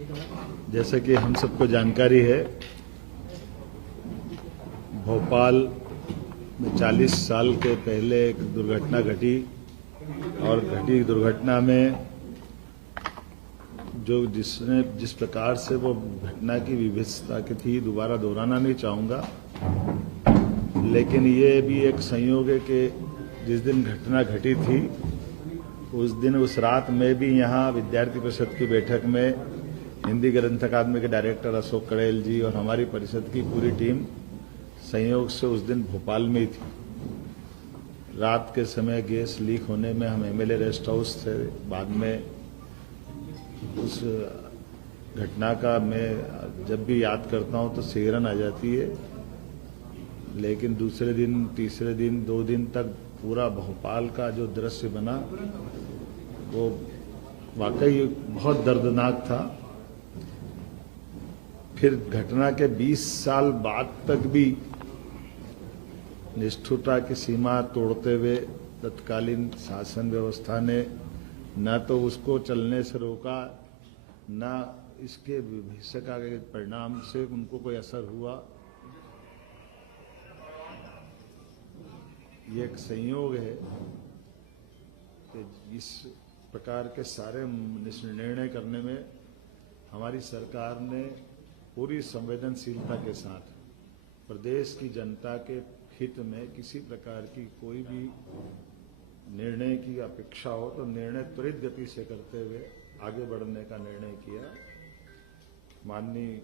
जैसा कि हम सबको जानकारी है, भोपाल में 40 साल के पहले एक दुर्घटना घटी और दुर्घटना में जिस प्रकार से वो घटना की विभत्सता की थी, दोबारा दोहराना नहीं चाहूँगा, लेकिन ये भी एक संयोग है कि जिस दिन घटना घटी थी उस दिन उस रात में भी यहाँ विद्यार्थी परिषद की बैठक में हिंदी ग्रंथ अकादमी के डायरेक्टर अशोक कड़ेल जी और हमारी परिषद की पूरी टीम संयोग से उस दिन भोपाल में ही थी। रात के समय गैस लीक होने में हम एमएलए रेस्ट हाउस थे। बाद में उस घटना का मैं जब भी याद करता हूं तो सिहरन आ जाती है, लेकिन दूसरे दिन, तीसरे दिन, 2 दिन तक पूरा भोपाल का जो दृश्य बना वो वाकई बहुत दर्दनाक था। फिर घटना के 20 साल बाद तक भी निष्ठुरता की सीमा तोड़ते हुए तत्कालीन शासन व्यवस्था ने न तो उसको चलने से रोका, न इसके भविष्य के परिणाम से उनको कोई असर हुआ। ये एक संयोग है कि इस प्रकार के सारे निर्णय करने में हमारी सरकार ने पूरी संवेदनशीलता के साथ प्रदेश की जनता के हित में किसी प्रकार की कोई भी निर्णय की अपेक्षा हो तो निर्णय त्वरित गति से करते हुए आगे बढ़ने का निर्णय किया। माननीय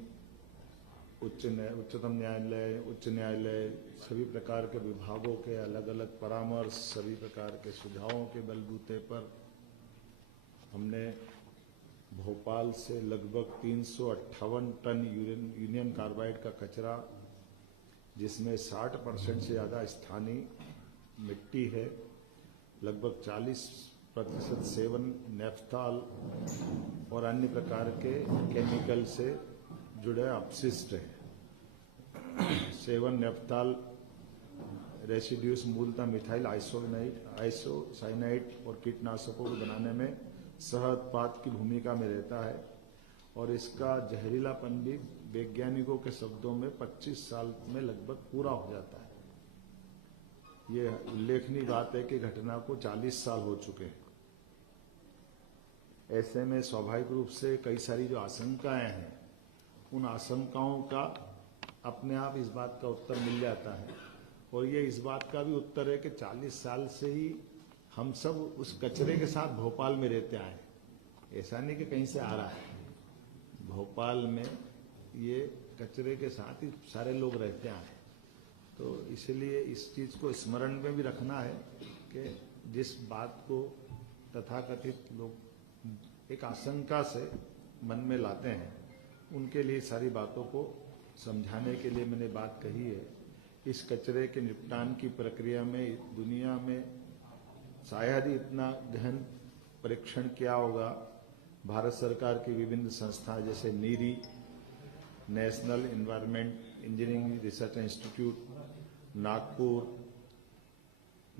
उच्चतम न्यायालय, उच्च न्यायालय, सभी प्रकार के विभागों के अलग अलग परामर्श, सभी प्रकार के सुझावों के बलबूते पर हमने भोपाल से लगभग 358 टन यूनियन कार्बाइड का कचरा, जिसमें 60% से ज़्यादा स्थानीय मिट्टी है, लगभग 40% सेवन नेफ्थॉल और अन्य प्रकार के केमिकल से जुड़े अपशिष्ट है। सेवन नेफ्थॉल रेसिड्यूज मूलतः मिथाइल आइसोसाइनाइड और कीटनाशकों को बनाने में सह उत्पाद की भूमिका में रहता है और इसका जहरीलापन भी वैज्ञानिकों के शब्दों में 25 साल में लगभग पूरा हो जाता है। ये उल्लेखनीय बात है कि घटना को 40 साल हो चुके हैं। ऐसे में स्वाभाविक रूप से कई सारी जो आशंकाएं हैं, उन आशंकाओं का अपने आप इस बात का उत्तर मिल जाता है और ये इस बात का भी उत्तर है कि 40 साल से ही हम सब उस कचरे के साथ भोपाल में रहते आए। ऐसा नहीं कि कहीं से आ रहा है, भोपाल में ये कचरे के साथ ही सारे लोग रहते आए। तो इसलिए इस चीज़ को स्मरण में भी रखना है कि जिस बात को तथाकथित लोग एक आशंका से मन में लाते हैं, उनके लिए सारी बातों को समझाने के लिए मैंने बात कही है। इस कचरे के निपटान की प्रक्रिया में दुनिया में शायद ही इतना गहन परीक्षण किया होगा। भारत सरकार की विभिन्न संस्थाएं जैसे NEERI, National Environment Engineering Research Institute, Nagpur,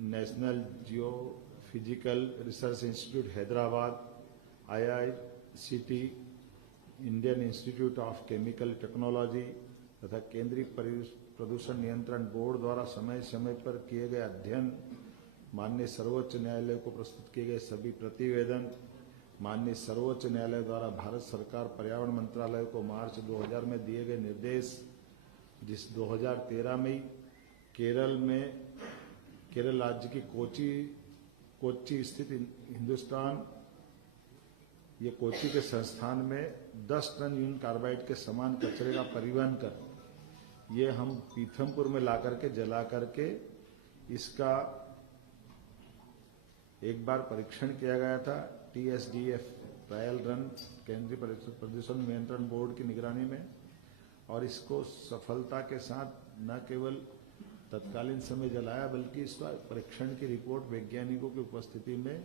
National Geophysical Research Institute Hyderabad, IICT, Indian Institute of Chemical Technology तथा केंद्रीय प्रदूषण नियंत्रण बोर्ड द्वारा समय समय पर किए गए अध्ययन, माननीय सर्वोच्च न्यायालय को प्रस्तुत किए गए सभी प्रतिवेदन, माननीय सर्वोच्च न्यायालय द्वारा भारत सरकार पर्यावरण मंत्रालय को मार्च 2000 में दिए गए निर्देश, जिस 2013 में केरल राज्य की कोच्चि स्थित हिंदुस्तान, ये कोच्चि के संस्थान में 10 टन यूनियन कार्बाइड के समान कचरे का परिवहन कर ये हम पीथमपुर में ला करके जला करके इसका एक बार परीक्षण किया गया था TSDF ट्रायल रन केंद्रीय प्रदूषण नियंत्रण बोर्ड की निगरानी में, और इसको सफलता के साथ न केवल तत्कालीन समय जलाया बल्कि इसका परीक्षण की रिपोर्ट वैज्ञानिकों की उपस्थिति में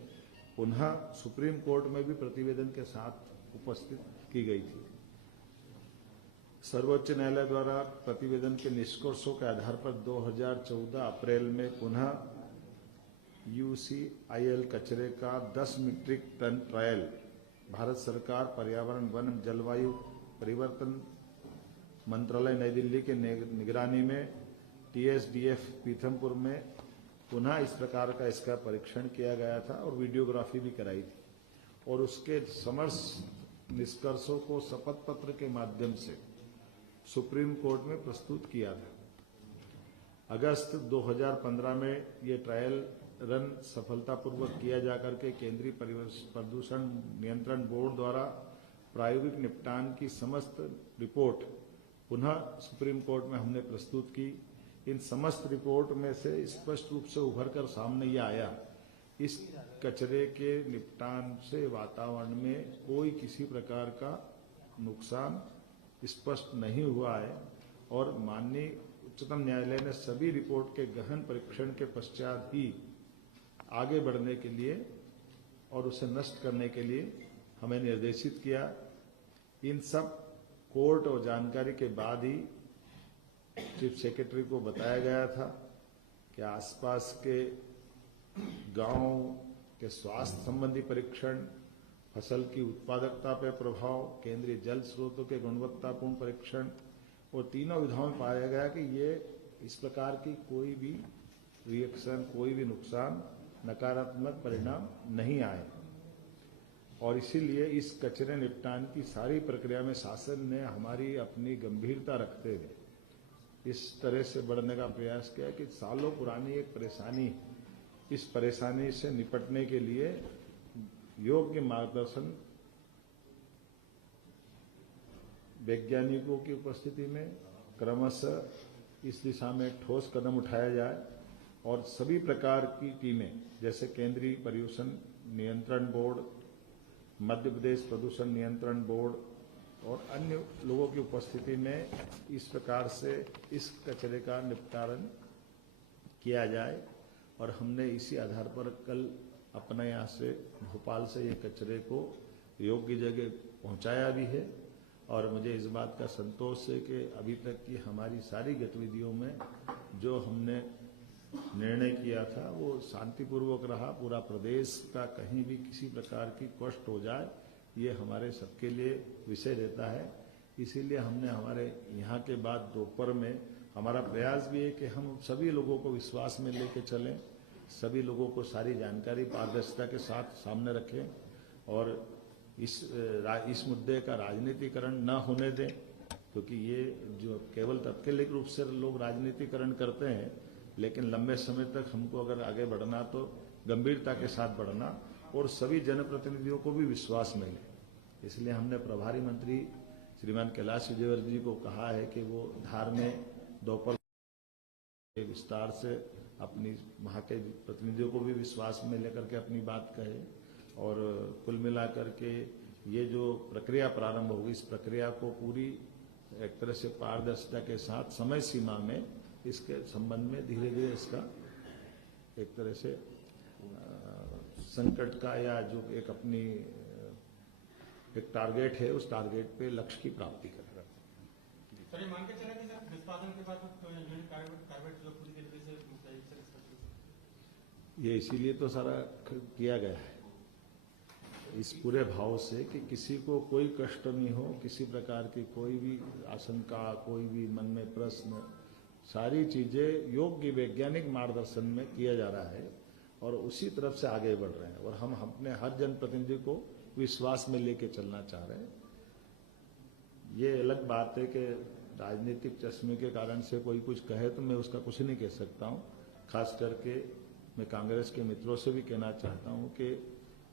पुनः सुप्रीम कोर्ट में भी प्रतिवेदन के साथ उपस्थित की गई थी। सर्वोच्च न्यायालय द्वारा प्रतिवेदन के निष्कर्षों के आधार पर 2014 अप्रैल में पुनः UCIL कचरे का 10 मीट्रिक टन ट्रायल भारत सरकार पर्यावरण वन जलवायु परिवर्तन मंत्रालय नई दिल्ली के निगरानी में TSDF पीथमपुर में पुनः इस प्रकार का इसका परीक्षण किया गया था और वीडियोग्राफी भी कराई थी और उसके समस्त निष्कर्षों को शपथ पत्र के माध्यम से सुप्रीम कोर्ट में प्रस्तुत किया था। अगस्त 2015 में ये ट्रायल रन सफलतापूर्वक किया जाकर के केंद्रीय प्रदूषण नियंत्रण बोर्ड द्वारा प्रायोगिक निपटान की समस्त रिपोर्ट पुनः सुप्रीम कोर्ट में हमने प्रस्तुत की। इन समस्त रिपोर्ट में से स्पष्ट रूप से उभर कर सामने ये आया, इस कचरे के निपटान से वातावरण में कोई किसी प्रकार का नुकसान स्पष्ट नहीं हुआ है और माननीय उच्चतम न्यायालय ने सभी रिपोर्ट के गहन परीक्षण के पश्चात ही आगे बढ़ने के लिए और उसे नष्ट करने के लिए हमें निर्देशित किया। इन सब कोर्ट और जानकारी के बाद ही चीफ सेक्रेटरी को बताया गया था कि आसपास के गांव के स्वास्थ्य संबंधी परीक्षण, फसल की उत्पादकता पर प्रभाव, केंद्रीय जल स्रोतों के गुणवत्तापूर्ण परीक्षण और तीनों विधाओं में पाया गया कि ये इस प्रकार की कोई भी रिएक्शन, कोई भी नुकसान, नकारात्मक परिणाम नहीं आए और इसीलिए इस कचरे निपटान की सारी प्रक्रिया में शासन ने हमारी अपनी गंभीरता रखते हुए इस तरह से बढ़ने का प्रयास किया कि सालों पुरानी एक परेशानी, इस परेशानी से निपटने के लिए योग्य मार्गदर्शन वैज्ञानिकों की उपस्थिति में क्रमशः इस दिशा में ठोस कदम उठाया जाए और सभी प्रकार की टीमें जैसे केंद्रीय प्रदूषण नियंत्रण बोर्ड, मध्य प्रदेश प्रदूषण नियंत्रण बोर्ड और अन्य लोगों की उपस्थिति में इस प्रकार से इस कचरे का निपटान किया जाए और हमने इसी आधार पर कल अपने यहाँ से भोपाल से ये कचरे को योग्य जगह पहुँचाया भी है और मुझे इस बात का संतोष है कि अभी तक की हमारी सारी गतिविधियों में जो हमने निर्णय किया था वो शांतिपूर्वक रहा। पूरा प्रदेश का कहीं भी किसी प्रकार की कष्ट हो जाए ये हमारे सबके लिए विषय रहता है। इसीलिए हमने हमारे यहाँ के बाद दोपहर में हमारा प्रयास भी है कि हम सभी लोगों को विश्वास में लेके चलें, सभी लोगों को सारी जानकारी पारदर्शिता के साथ सामने रखें और इस मुद्दे का राजनीतिकरण न होने दें, क्योंकि ये जो केवल तात्कालिक रूप से लोग राजनीतिकरण करते हैं, लेकिन लंबे समय तक हमको अगर आगे बढ़ना तो गंभीरता के साथ बढ़ना और सभी जनप्रतिनिधियों को भी विश्वास मिले। इसलिए हमने प्रभारी मंत्री श्रीमान कैलाश विजयवर्गीय जी को कहा है कि वो धार में दोपहर के विस्तार से अपनी वहाँ के प्रतिनिधियों को भी विश्वास में लेकर के अपनी बात कहे और कुल मिलाकर के ये जो प्रक्रिया प्रारंभ होगी इस प्रक्रिया को पूरी एक तरह से पारदर्शिता के साथ समय सीमा में इसके संबंध में धीरे धीरे इसका एक तरह से संकट का या जो एक अपनी एक टारगेट है उस टारगेट पे लक्ष्य की प्राप्ति कर रहा है। सर ये मान के चला कि सर निष्पादन के बाद यूनिट कार्बेट जो पूरी तरीके से ये इसीलिए तो सारा किया गया है इस पूरे भाव से कि किसी को कोई कष्ट नहीं हो, किसी प्रकार की कोई भी आशंका, कोई भी मन में प्रश्न, सारी चीजें योग्य वैज्ञानिक मार्गदर्शन में किया जा रहा है और उसी तरफ से आगे बढ़ रहे हैं और हम अपने हर जनप्रतिनिधि को विश्वास में लेके चलना चाह रहे हैं। ये अलग बात है कि राजनीतिक चश्मे के कारण से कोई कुछ कहे तो मैं उसका कुछ नहीं कह सकता हूँ। खास करके मैं कांग्रेस के मित्रों से भी कहना चाहता हूँ कि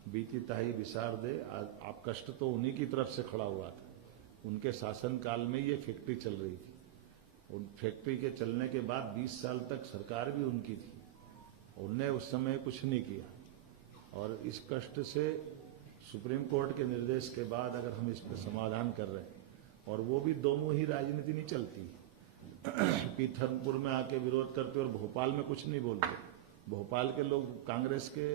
बीती ताई विसार दे, आप कष्ट तो उन्हीं की तरफ से खड़ा हुआ था। उनके शासन काल में ये फैक्ट्री चल रही थी। उन फैक्ट्री के चलने के बाद 20 साल तक सरकार भी उनकी थी, उनने उस समय कुछ नहीं किया और इस कष्ट से सुप्रीम कोर्ट के निर्देश के बाद अगर हम इस पर समाधान कर रहे हैं और वो भी दो मुंही राजनीति नहीं चलती। पीथमपुर में आके विरोध करते और भोपाल में कुछ नहीं बोलते। भोपाल के लोग कांग्रेस के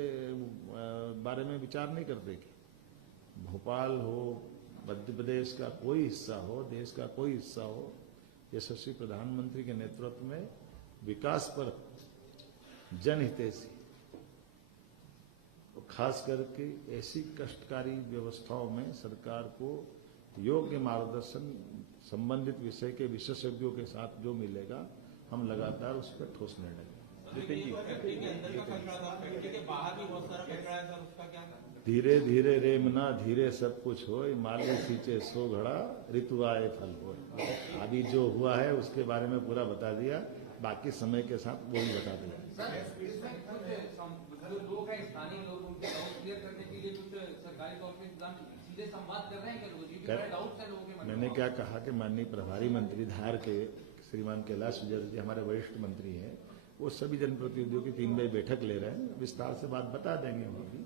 बारे में विचार नहीं करते कि भोपाल हो, मध्य प्रदेश का कोई हिस्सा हो, देश का कोई हिस्सा हो, यशस्वी प्रधानमंत्री के नेतृत्व में विकास पर जनहितैषी और खास करके ऐसी कष्टकारी व्यवस्थाओं में सरकार को योग्य मार्गदर्शन संबंधित विषय के विशेषज्ञों के साथ जो मिलेगा, हम लगातार उस पर ठोस निर्णय लेंगे। फैक्ट्री के अंदर का कचरा था, फैक्ट्री के बाहर भी बहुत सारा कचरा है सर, उसका क्या? धीरे धीरे रेमना धीरे सब कुछ हो, माले सींचे सो घड़ा ऋतु आए फल हो। अभी जो हुआ है उसके बारे में पूरा बता दिया, बाकी समय के साथ वो भी बता दिया। जो लोग हैं स्थानीय लोग, उनके डाउट क्लियर करने के लिए कुछ सरकारी तौर पे इंतजाम सीधे संवाद कर रहे हैं क्या लोग? जी डाउट्स हैं लोगों के मन में। मैंने क्या कहा कि माननीय प्रभारी मंत्री धार के श्रीमान कैलाश विजय जी हमारे वरिष्ठ मंत्री हैं, वो सभी जनप्रतिनिधियों की 3 बजे बैठक ले रहे हैं, विस्तार से बात बता देंगे हम अभी।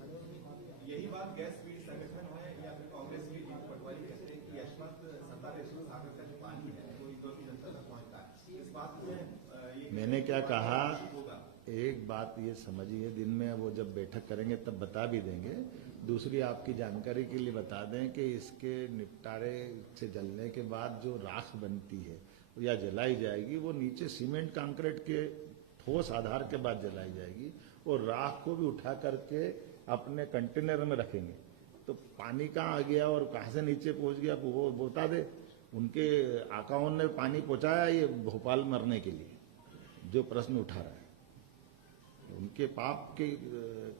यही बात गैस पीड़ित संगठन है या फिर कांग्रेस के पटवारी कहते हैं कि यशवंत सत्तादेशों सागर का जो पानी है वो इंदौर की जनता तक पहुंचता है। इस बात में मैंने क्या कहा, एक बात ये समझिए, दिन में वो जब बैठक करेंगे तब बता भी देंगे। दूसरी आपकी जानकारी के लिए बता दें कि इसके निपटारे से जलने के बाद जो राख बनती है या जलाई जाएगी, वो नीचे सीमेंट कंक्रीट के ठोस आधार के बाद जलाई जाएगी और राख को भी उठा करके अपने कंटेनर में रखेंगे। तो पानी कहाँ आ गया और कहाँ से नीचे पहुंच गया वो बता दे। उनके आकाओं ने पानी पहुंचाया ये भोपाल मरने के लिए, जो प्रश्न उठा रहा है उनके पाप के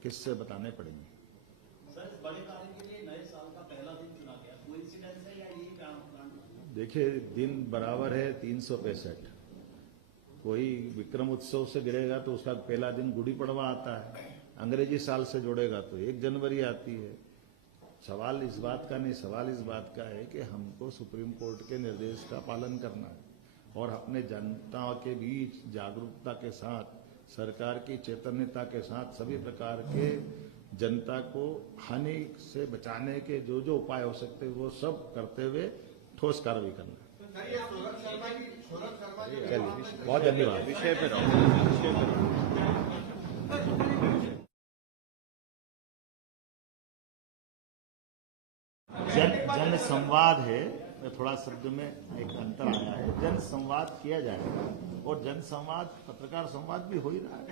किस्से बताने पड़ेंगे। सर, इस बड़े कार्य के लिए नए साल का पहला दिन चुना गया, कोइंसिडेंस है या यही प्लान? देखिए, दिन बराबर है 365। कोई विक्रम उत्सव से गिरेगा तो उसका पहला दिन गुड़ी पड़वा आता है, अंग्रेजी साल से जोड़ेगा तो 1 जनवरी आती है। सवाल इस बात का नहीं, सवाल इस बात का है कि हमको सुप्रीम कोर्ट के निर्देश का पालन करना है और अपने जनता के बीच जागरूकता के साथ, सरकार की चैतन्यता के साथ सभी प्रकार के जनता को हानि से बचाने के जो जो उपाय हो सकते हैं वो सब करते हुए ठोस कार्रवाई करना है। चलिए, बहुत धन्यवाद। विषय पे जन संवाद है, थोड़ा शब्द में एक अंतर आया है। जन संवाद किया जाएगा और जन संवाद पत्रकार संवाद भी हो ही रहा है।